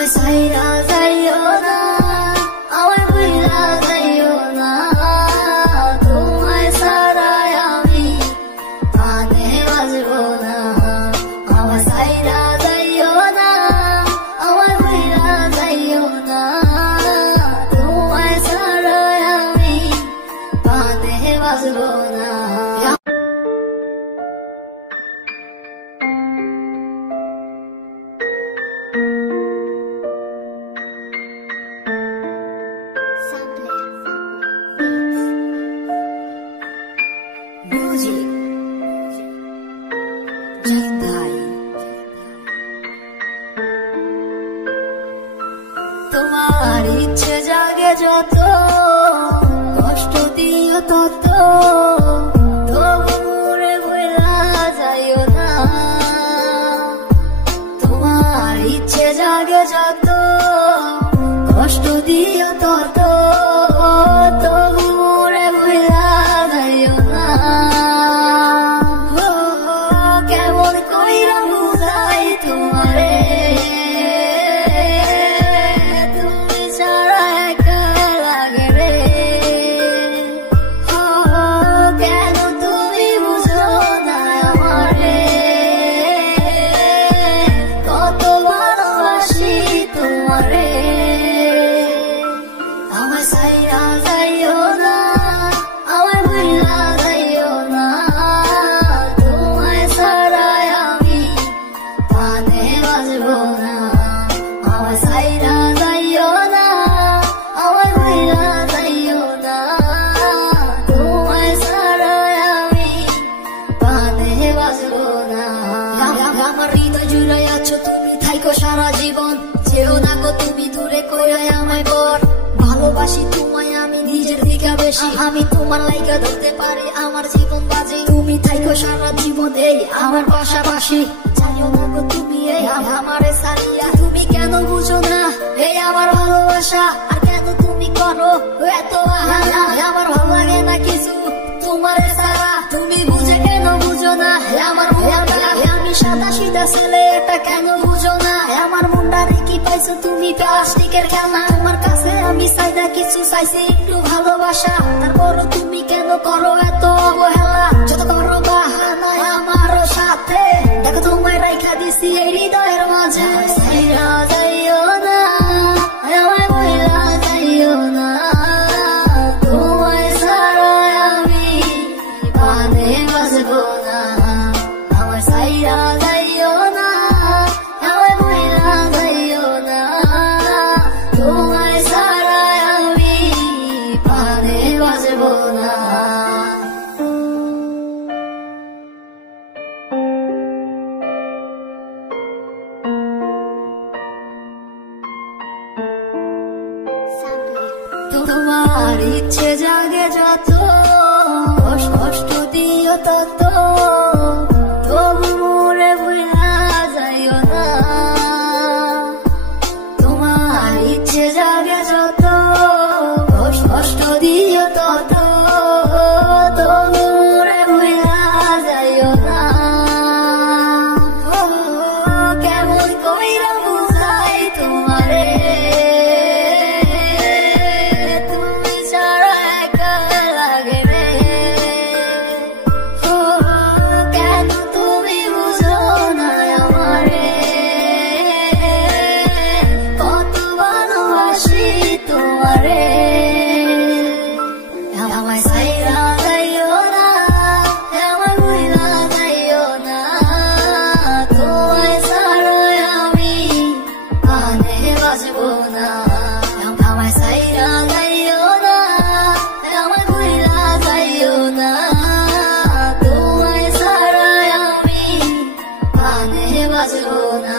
আমায় সাইরা যাইও না, আমায় ভুইলা যাইও না, তোমায় ছাড়াই আমি প্রাণে বাঁচবো না। আমায় সাইরা যাইও না, আমায় ভুইলা যাইও না, তোমায় ছাড়াই আমি প্রাণে বাঁচবো না। তোমার ইচ্ছে জাগে যত, কষ্ট দিও তত, তবু মোরে ভুইলা যাইও না। তোমার ইচ্ছে জাগে যত, কষ্ট দিও তত, তবু মোরে ভুইলা যাইও না। কেমন কইরা বুঝাই তোমারে, সারা জীবন যেও না গো তুমি দূরে কইরাই আমায় পর। ভালোবাসি তোমায় আমি নিজের থেকে বেশি, আমি তোমার লাইগা ধরতে পারি আমার জীবন বাজি। তুমি থাইকো সারা জীবন এই আমার পাশাপাশি, জানিও না গো তুমি এই আমারে সারিয়া। তুমি কেন বুঝো না এই আমার ভালোবাসা, আর কেন তুমি করো এত আহারা। আমার ভালো লাগে না কিছু তোমারে সারা, তুমি বুঝে কেন বুঝো না আমার মনটা। আমি সাদা সিধা ছেলে এটা কেন বুঝো না, আমার মনটারে কি পাইছো তুমি প্লাস্টিকের খেলনা। তোমার কাছে আমি চাইনা কিছু, চাইছি একটু ভালোবাসা, তারপরও তুমি কেন করো এত অবহেলা। যত করো বাহানা আমার সাথে, দেখো তোমায় রাইখা দিছি এই হৃদয়ের মাঝে। সাইরা যাইও না, আমায় ভুইলা যাইও না, তোমায় ছাড়াই আমি প্রাণে বাঁচবো না। আমায় সাইরা যাইও না, আমায় ভুইলা যাইও না, তোমায় ছাড়াই আমি প্রাণে বাঁচবো না। তোমার ইচ্ছে জাগে যত, কষ্ট দিও তত, তবু মোরে ভুইলা যাইও না। তোমার ইচ্ছে জাগে যত, কষ্ট দিও তত, তবু মোরে ভুইলা যাইও না। কেমন কইরা বুঝাই তোমারে, তুমি ছাড়া একা লাগে রে। কেন তুমি বুঝো না আমারে, কত ভালোবাসি তোমারে। আমায় সাইরা যাইও না, আমায় ভুইলা যাইও না, তোমায় ছাড়াই আমি প্রাণে বাঁচবো না। আমায় সাইরা যাইও না, আমায় ভুইলা যাইও না, তোমায় ছাড়াই আমি প্রাণে বাঁচবো না।